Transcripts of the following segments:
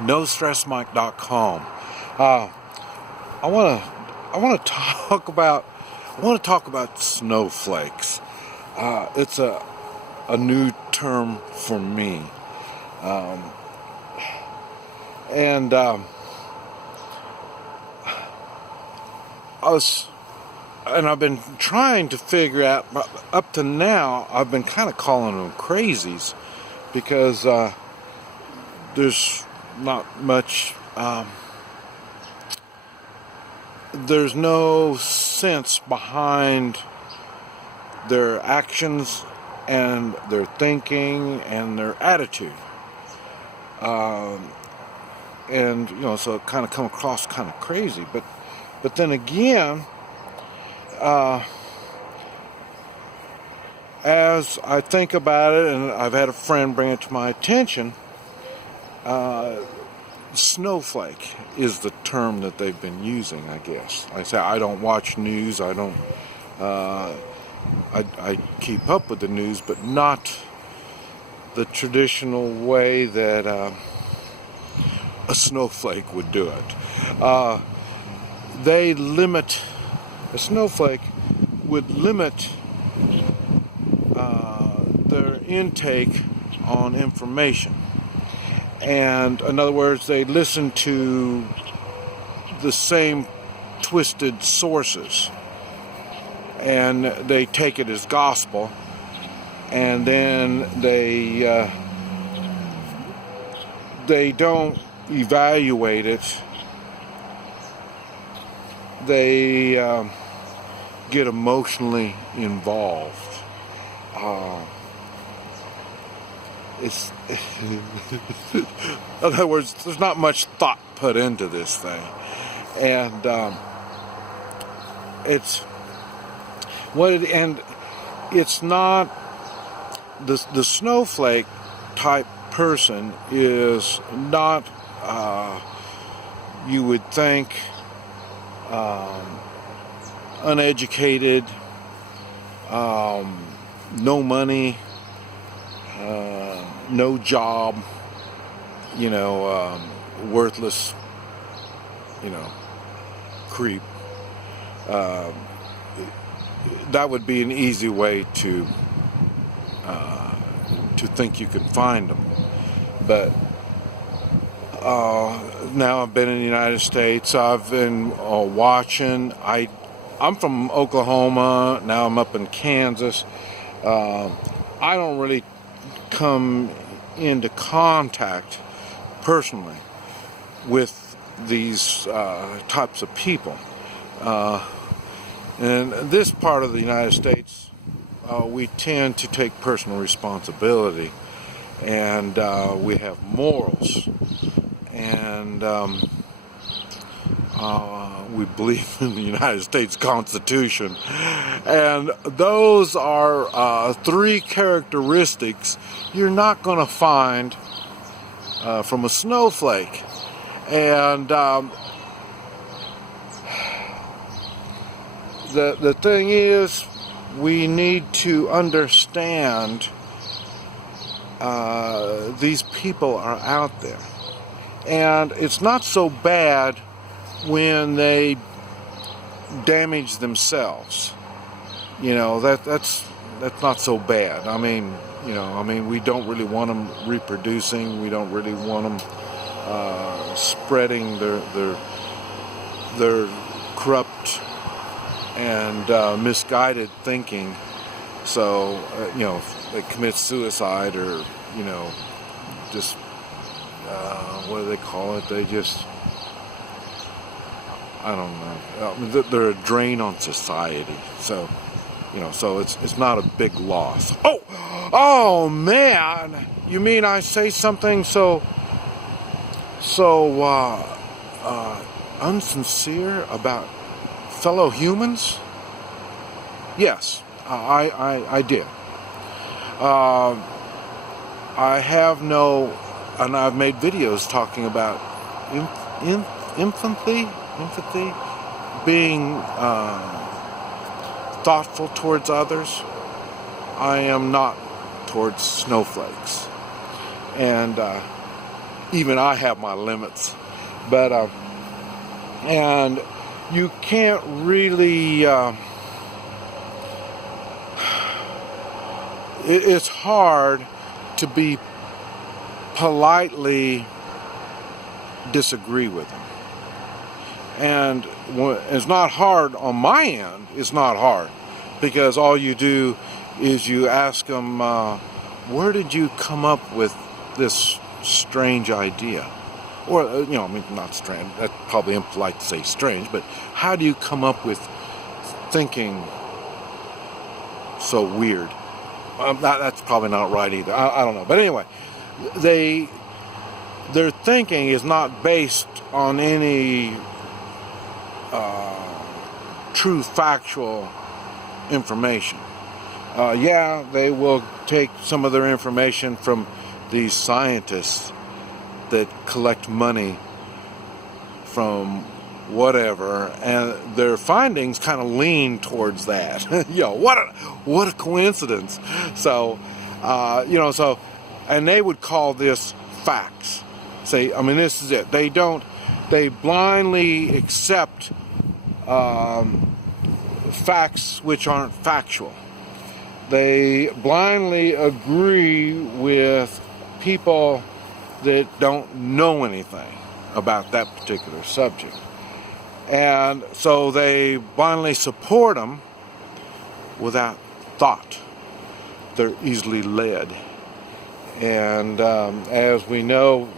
NoStressMike.com. I want to talk about snowflakes. It's a new term for me, and I've been trying to figure out. Up to now, I've been kind of calling them crazies because there's not much. There's no sense behind their actions and their thinking and their attitude, and so it kind of come across kind of crazy. But then again, as I think about it, and I've had a friend bring it to my attention, snowflake is the term that they've been using, I guess. Like I say, I don't watch news. I don't. I keep up with the news, but not the traditional way that a snowflake would do it. A snowflake would limit their intake on information. And in other words, they listen to the same twisted sources, and they take it as gospel, and then they don't evaluate it. They get emotionally involved. In other words, there's not much thought put into this thing, and it's not the snowflake type person is not you would think uneducated, no money, no job, worthless, creep. That would be an easy way to think you can find them. But now I've been in the United States. I've been watching. I'm from Oklahoma. Now I'm up in Kansas. I don't really come into contact personally with these types of people. In this part of the United States, we tend to take personal responsibility, and we have morals, and we believe in the United States Constitution, and those are three characteristics you're not going to find from a snowflake. And the thing is, we need to understand these people are out there, and it's not so bad when they damage themselves. That's not so bad. I mean, we don't really want them reproducing. We don't really want them spreading their corrupt and misguided thinking. So if they commit suicide, or just what do they call it? They just, I don't know. They're a drain on society. So, so it's not a big loss. Oh man! You mean I say something so unsincere about fellow humans? Yes, I did. I have and I've made videos talking about empathy, being thoughtful towards others. I am not towards snowflakes, and even I have my limits. But and you can't really. It's hard to be politely disagree with them. And it's not hard on my end. It's not hard because all you do is you ask them, where did you come up with this strange idea? Or, I mean, not strange. That's probably impolite to say strange, but how do you come up with thinking so weird? That's probably not right either. I don't know. But anyway, their thinking is not based on any true factual information. Yeah, they will take some of their information from these scientists that collect money from whatever, and their findings kind of lean towards that. What a coincidence. So, and they would call this facts. Say, I mean, this is it. They blindly accept facts which aren't factual. They blindly agree with people that don't know anything about that particular subject. And so they blindly support them without thought. They're easily led. And as we know,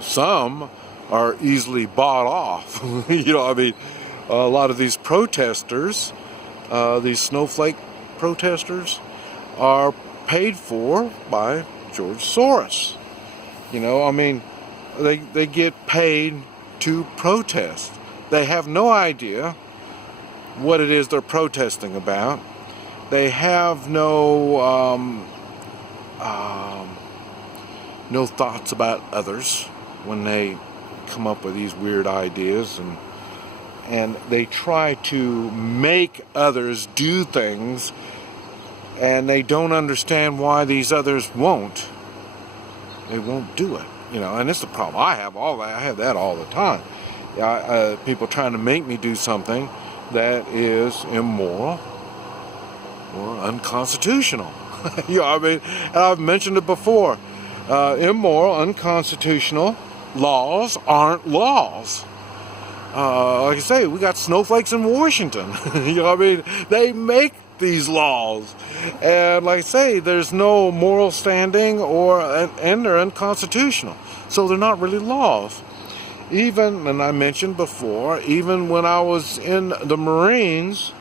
some are easily bought off. A lot of these protesters, these snowflake protesters, are paid for by George Soros. They get paid to protest. They have no idea what it is they're protesting about. They have no thoughts about others when they come up with these weird ideas, and they try to make others do things, and they don't understand why these others won't. They won't do it, and it's the problem. I have that all the time. People trying to make me do something that is immoral or unconstitutional. And I've mentioned it before. Immoral, unconstitutional laws aren't laws. Like I say, we got snowflakes in Washington. They make these laws, and like I say, there's no moral standing, and they're unconstitutional, so they're not really laws. Even, and I mentioned before, even when I was in the Marines,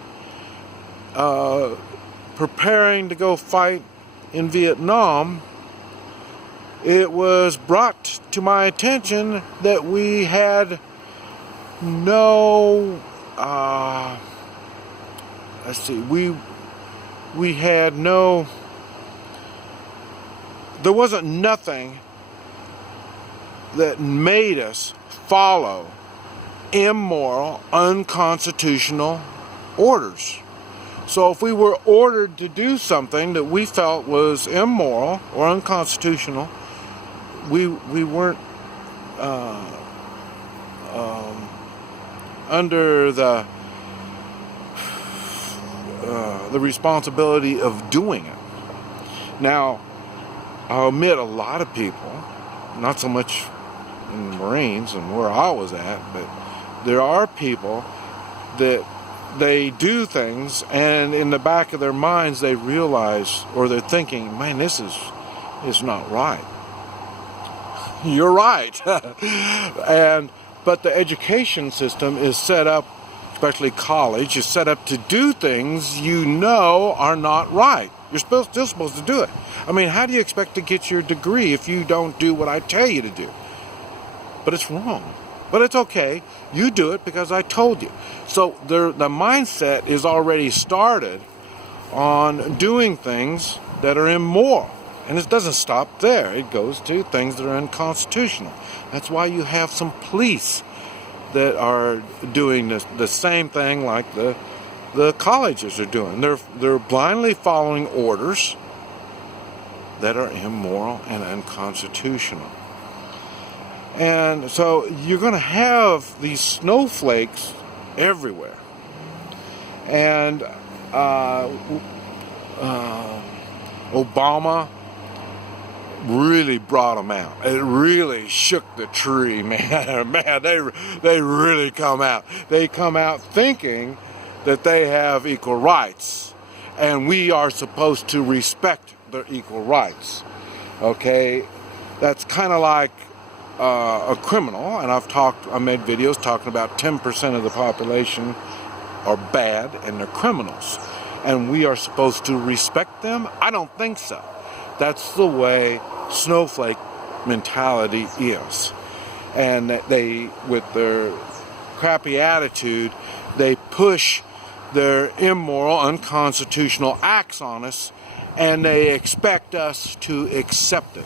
preparing to go fight in Vietnam, it was brought to my attention that we had no, we had no, there wasn't nothing that made us follow immoral, unconstitutional orders. So if we were ordered to do something that we felt was immoral or unconstitutional, we weren't under the responsibility of doing it. Now, I'll admit a lot of people, not so much in the Marines and where I was at, but there are people that they do things, and in the back of their minds they realize, or they're thinking, man, this is not right. You're right. But the education system is set up, especially college, is set up to do things are not right. You're still supposed to do it. How do you expect to get your degree if you don't do what I tell you to do? But it's wrong. But it's okay. You do it because I told you. So the mindset is already started on doing things that are immoral. And it doesn't stop there. It goes to things that are unconstitutional. That's why you have some police that are doing the same thing like the colleges are doing. They're blindly following orders that are immoral and unconstitutional. And so you're going to have these snowflakes everywhere. And Obama really brought them out. It really shook the tree, man. Man, they really come out. They come out thinking that they have equal rights, and we are supposed to respect their equal rights. Okay, that's kind of like a criminal, and I made videos talking about 10% of the population are bad and they're criminals, and we are supposed to respect them. I don't think so. That's the way snowflake mentality is, and they, with their crappy attitude, they push their immoral, unconstitutional acts on us, and they expect us to accept it.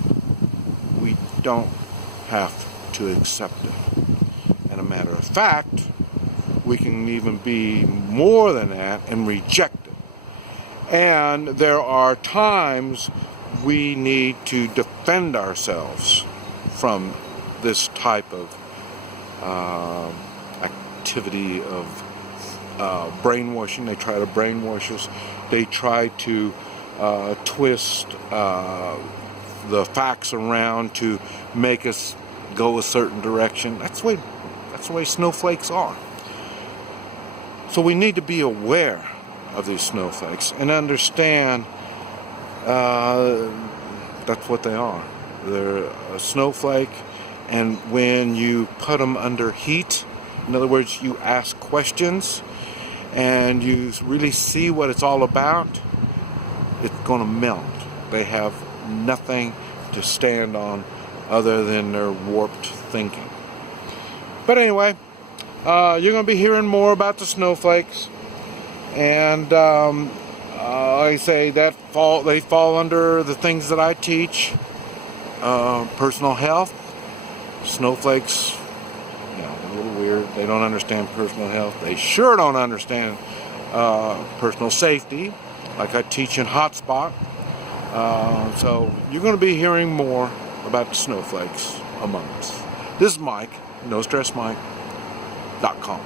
We don't have to accept it. And a matter of fact, we can even be more than that and reject it. And there are times we need to defend ourselves from this type of activity of brainwashing. They try to brainwash us. They try to twist the facts around to make us go a certain direction. That's the way snowflakes are. So we need to be aware of these snowflakes and understand that's what they are. They're a snowflake, and when you put them under heat, in other words, you ask questions and you really see what it's all about, it's going to melt. They have nothing to stand on other than their warped thinking. But anyway, you're going to be hearing more about the snowflakes, and like I say, they fall under the things that I teach. Personal health. Snowflakes, a little weird. They don't understand personal health. They sure don't understand personal safety, like I teach in Hotspot. So you're going to be hearing more about the snowflakes among us. This is Mike, NoStressMike.com.